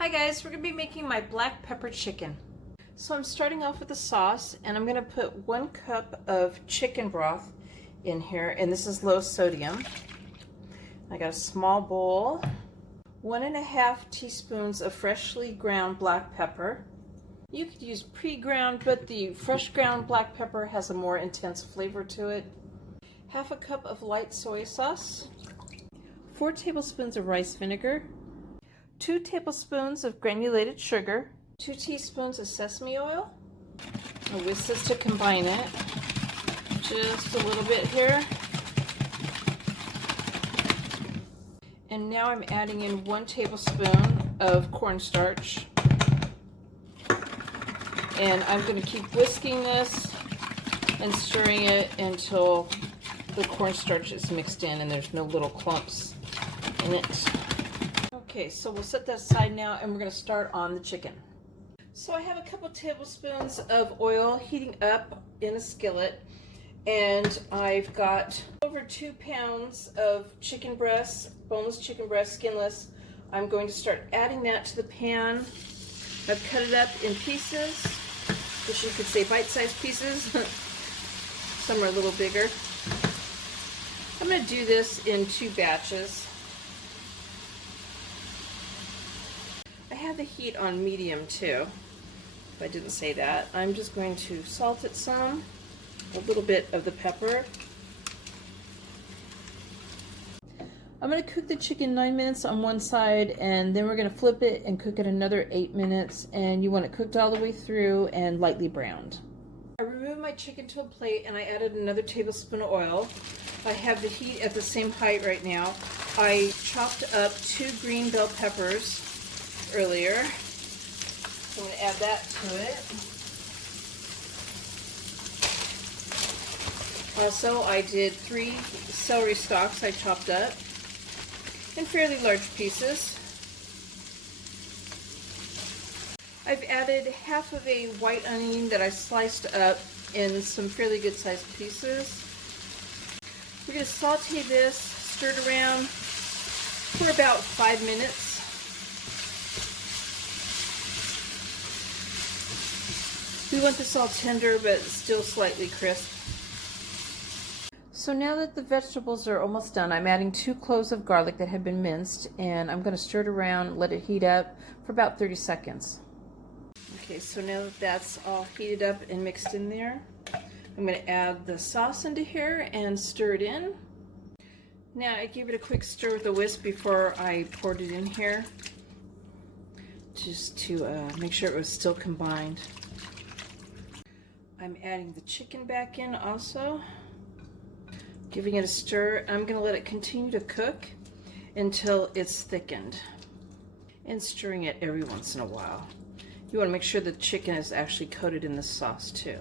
Hi guys, we're going to be making my black pepper chicken. So I'm starting off with the sauce, and I'm going to put 1 cup of chicken broth in here, and this is low sodium. I got a small bowl, 1.5 teaspoons of freshly ground black pepper. You could use pre-ground, but the fresh ground black pepper has a more intense flavor to it. 1/2 cup of light soy sauce, 4 tablespoons of rice vinegar, 2 tablespoons of granulated sugar, 2 teaspoons of sesame oil. A whisk this to combine it. Just a little bit here. And now I'm adding in 1 tablespoon of cornstarch. And I'm going to keep whisking this and stirring it until the cornstarch is mixed in and there's no little clumps in it. Okay, so we'll set that aside now, and we're going to start on the chicken. So I have a couple tablespoons of oil heating up in a skillet, and I've got over 2 pounds of chicken breasts, boneless chicken breast, skinless. I'm going to start adding that to the pan. I've cut it up in pieces, which you could say bite-sized pieces. Some are a little bigger. I'm going to do this in 2 batches. I have the heat on medium too, if I didn't say that. I'm just going to salt it some, a little bit of the pepper. I'm going to cook the chicken 9 minutes on one side, and then we're going to flip it and cook it another 8 minutes, and you want it cooked all the way through and lightly browned. I removed my chicken to a plate, and I added another tablespoon of oil. I have the heat at the same height right now. I chopped up 2 green bell peppers earlier. So I'm going to add that to it. Also, I did 3 celery stalks I chopped up in fairly large pieces. I've added 1/2 of a white onion that I sliced up in some fairly good sized pieces. We're going to saute this, stir it around for about 5 minutes. We want this all tender but still slightly crisp. So now that the vegetables are almost done, I'm adding 2 cloves of garlic that have been minced, and I'm going to stir it around, let it heat up for about 30 seconds. Okay, so now that that's all heated up and mixed in there, I'm going to add the sauce into here and stir it in. Now I gave it a quick stir with a whisk before I poured it in here, just to make sure it was still combined. I'm adding the chicken back in also, giving it a stir. I'm going to let it continue to cook until it's thickened, and stirring it every once in a while. You want to make sure the chicken is actually coated in the sauce too.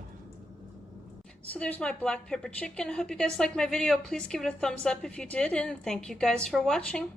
So there's my black pepper chicken. I hope you guys liked my video. Please give it a thumbs up if you did, and thank you guys for watching.